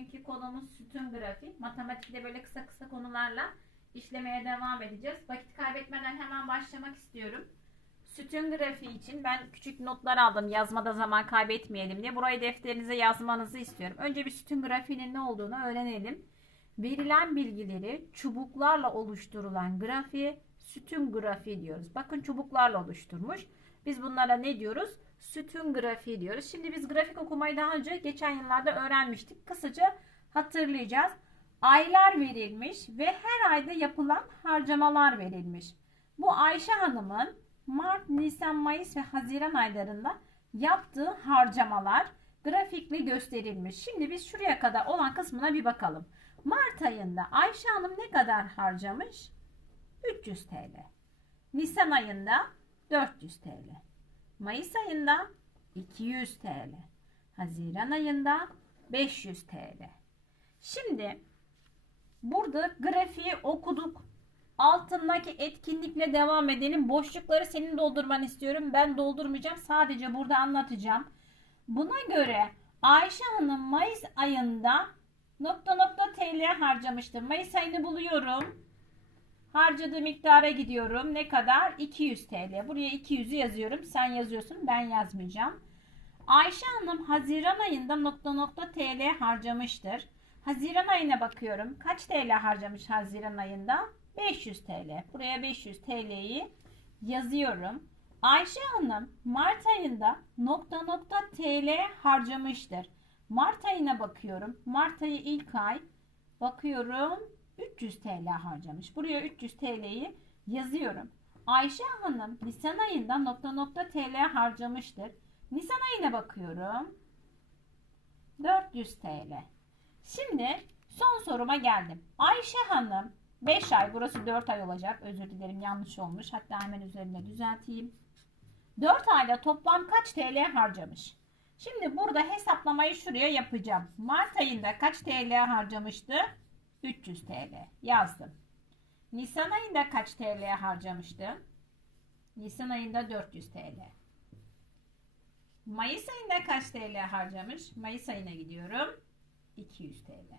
Bugünkü konumuz sütun grafiği. Matematikte böyle kısa kısa konularla işlemeye devam edeceğiz. Vakit kaybetmeden hemen başlamak istiyorum. Sütun grafiği için ben küçük notlar aldım yazmada zaman kaybetmeyelim diye. Burayı defterinize yazmanızı istiyorum. Önce bir sütun grafiğinin ne olduğunu öğrenelim. Verilen bilgileri çubuklarla oluşturulan grafiğe sütun grafiği diyoruz. Bakın çubuklarla oluşturmuş. Biz bunlara ne diyoruz? Sütun grafiği diyoruz. Şimdi biz grafik okumayı daha önce geçen yıllarda öğrenmiştik. Kısaca hatırlayacağız. Aylar verilmiş ve her ayda yapılan harcamalar verilmiş. Bu Ayşe Hanım'ın Mart, Nisan, Mayıs ve Haziran aylarında yaptığı harcamalar grafikle gösterilmiş. Şimdi biz şuraya kadar olan kısmına bir bakalım. Mart ayında Ayşe Hanım ne kadar harcamış? 300 TL. Nisan ayında 400 TL. Mayıs ayında 200 TL. Haziran ayında 500 TL. Şimdi burada grafiği okuduk. Altındaki etkinlikle devam edelim. Boşlukları senin doldurmanı istiyorum. Ben doldurmayacağım. Sadece burada anlatacağım. Buna göre Ayşe Hanım Mayıs ayında nokta nokta TL harcamıştır. Mayıs ayını buluyorum. Harcadığı miktara gidiyorum. Ne kadar? 200 TL. Buraya 200'ü yazıyorum. Sen yazıyorsun. Ben yazmayacağım. Ayşe Hanım Haziran ayında nokta nokta TL harcamıştır. Haziran ayına bakıyorum. Kaç TL harcamış Haziran ayında? 500 TL. Buraya 500 TL'yi yazıyorum. Ayşe Hanım Mart ayında nokta nokta TL harcamıştır. Mart ayına bakıyorum. Mart ayı ilk ay. Bakıyorum 300 TL harcamış. Buraya 300 TL'yi yazıyorum. Ayşe Hanım Nisan ayında nokta nokta TL harcamıştır. Nisan ayına bakıyorum. 400 TL. Şimdi son soruma geldim. Ayşe Hanım 5 ay burası 4 ay olacak. Özür dilerim yanlış olmuş. Hatta hemen üzerine düzelteyim. 4 ayda toplam kaç TL harcamış? Şimdi burada hesaplamayı şuraya yapacağım. Mart ayında kaç TL harcamıştı? 300 TL yazdım. Nisan ayında kaç TL harcamıştı? Nisan ayında 400 TL. Mayıs ayında kaç TL harcamış? Mayıs ayına gidiyorum. 200 TL.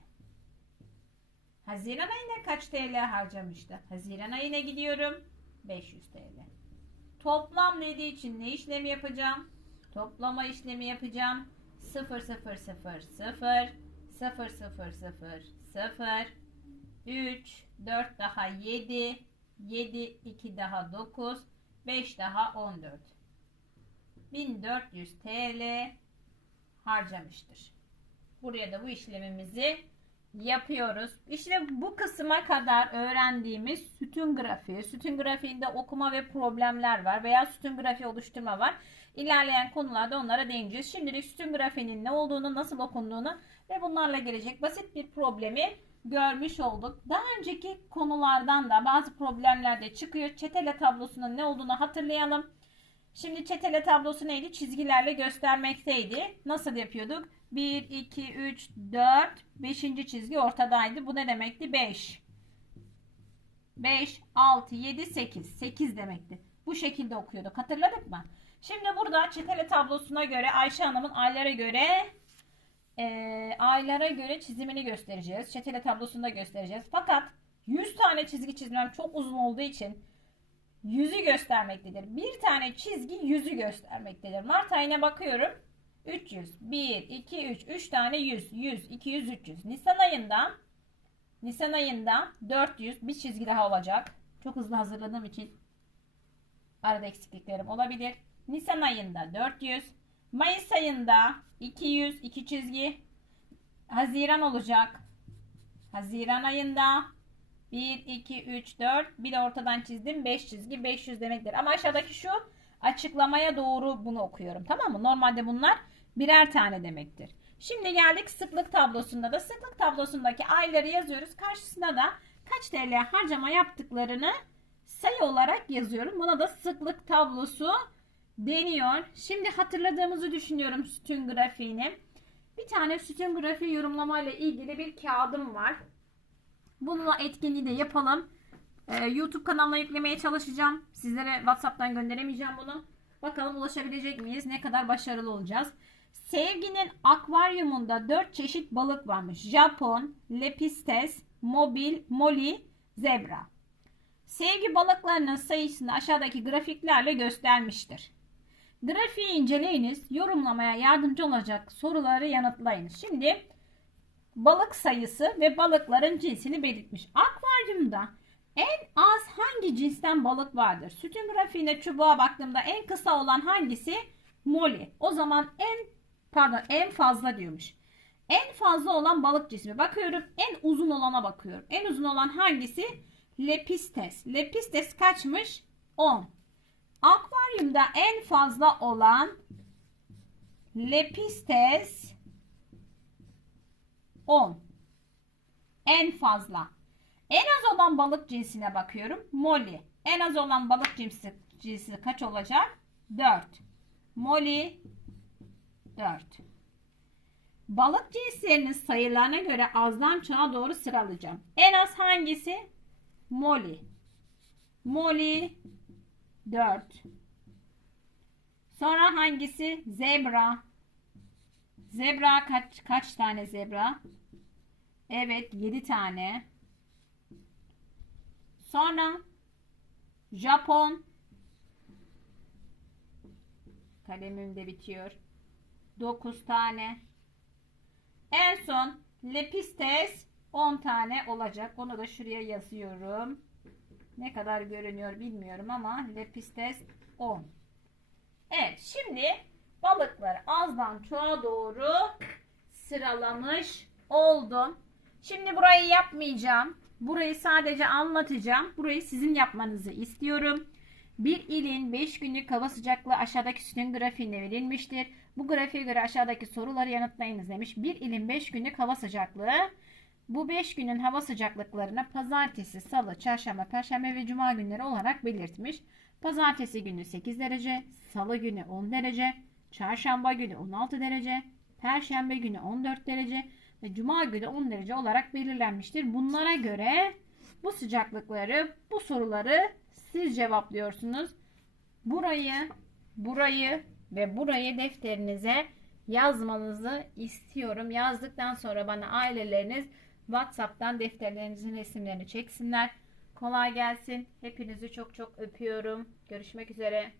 Haziran ayında kaç TL harcamıştı? Haziran ayına gidiyorum. 500 TL. Toplam dediği için ne işlemi yapacağım? Toplama işlemi yapacağım. 0 0 0 0 0 0 0 0 3 4 daha 7 7 2 daha 9 5 daha 14 1400 TL harcamıştır. Buraya da bu işlemimizi yapıyoruz. İşte bu kısma kadar öğrendiğimiz sütun grafiği. Sütun grafiğinde okuma ve problemler var veya sütun grafiği oluşturma var. İlerleyen konularda onlara değineceğiz. Şimdilik sütun grafiğinin ne olduğunu, nasıl okunduğunu ve bunlarla gelecek basit bir problemi görmüş olduk. Daha önceki konulardan da bazı problemler de çıkıyor. Çetele tablosunun ne olduğunu hatırlayalım. Şimdi çetele tablosu neydi? Çizgilerle göstermekteydi. Nasıl yapıyorduk? 1, 2, 3, 4, 5. çizgi ortadaydı. Bu ne demekti? 5. 5, 6, 7, 8. 8 demekti. Bu şekilde okuyorduk. Hatırladık mı? Şimdi burada çetele tablosuna göre Ayşe Hanım'ın aylara göre e, aylara göre çizimini göstereceğiz. Çetele tablosunda göstereceğiz. Fakat 100 tane çizgi çizmem çok uzun olduğu için yüzü göstermektedir. Bir tane çizgi yüzü göstermektedir. Mart ayına bakıyorum. 300. 1, 2, 3. 3 tane 100. 100, 200, 300. Nisan ayında Nisan ayında 400. Bir çizgi daha olacak. Çok hızlı hazırladığım için arada eksikliklerim olabilir. Nisan ayında 400. Mayıs ayında 200. 2 çizgi. Haziran olacak. Haziran ayında 1, 2, 3, 4. Bir de ortadan çizdim. 5 çizgi. 500 demektir. Ama aşağıdaki şu açıklamaya doğru bunu okuyorum. Tamam mı? Normalde bunlar birer tane demektir. Şimdi geldik sıklık tablosunda da. Sıklık tablosundaki ayları yazıyoruz. Karşısına da kaç TL harcama yaptıklarını sayı olarak yazıyorum. Buna da sıklık tablosu deniyor. Şimdi hatırladığımızı düşünüyorum sütun grafiğini. Bir tane sütun grafiği yorumlama ile ilgili bir kağıdım var. Bununla etkinliği de yapalım. Ee, YouTube kanalına yüklemeye çalışacağım. Sizlere WhatsApp'tan gönderemeyeceğim bunu. Bakalım ulaşabilecek miyiz? Ne kadar başarılı olacağız? Sevginin akvaryumunda 4 çeşit balık varmış. Japon, lepistes, mobil, moli, zebra. Sevgi balıklarının sayısını aşağıdaki grafiklerle göstermiştir. Grafiği inceleyiniz, yorumlamaya yardımcı olacak soruları yanıtlayınız. Şimdi balık sayısı ve balıkların cinsini belirtmiş. Akvaryumda en az hangi cinsten balık vardır? Sütun grafiğine çubuğa baktığımda en kısa olan hangisi? Moli. O zaman en pardon en fazla diyormuş. En fazla olan balık cismi. Bakıyorum en uzun olana bakıyorum. En uzun olan hangisi? Lepistes. Lepistes kaçmış? 10. Akvaryumda en fazla olan Lepistes 10. En fazla. En az olan balık cinsine bakıyorum. Molly. En az olan balık cinsi, cinsi kaç olacak? 4. Molly 4. Balık cinslerinin sayılarına göre azdan çoğa doğru sıralayacağım. En az hangisi? Molly. Molly 4. Sonra hangisi? Zebra. Zebra kaç kaç tane zebra? Evet, 7 tane. Sonra Japon. Kalemim de bitiyor. 9 tane. En son Lepistes 10 tane olacak. Onu da şuraya yazıyorum. Ne kadar görünüyor bilmiyorum ama Lepistes 10. Evet şimdi balıkları azdan çoğa doğru sıralamış oldum. Şimdi burayı yapmayacağım. Burayı sadece anlatacağım. Burayı sizin yapmanızı istiyorum. Bir ilin 5 günlük hava sıcaklığı aşağıdaki sütun grafiğinde verilmiştir. Bu grafiğe göre aşağıdaki soruları yanıtlayınız demiş. Bir ilin 5 günlük hava sıcaklığı bu 5 günün hava sıcaklıklarını pazartesi, salı, çarşamba, perşembe ve cuma günleri olarak belirtmiş. Pazartesi günü 8 derece, salı günü 10 derece, çarşamba günü 16 derece, perşembe günü 14 derece ve cuma günü 10 derece olarak belirlenmiştir. Bunlara göre bu sıcaklıkları, bu soruları siz cevaplıyorsunuz. Burayı, burayı ve burayı defterinize yazmanızı istiyorum. Yazdıktan sonra bana aileleriniz WhatsApp'tan defterlerinizin resimlerini çeksinler. Kolay gelsin. Hepinizi çok çok öpüyorum. Görüşmek üzere.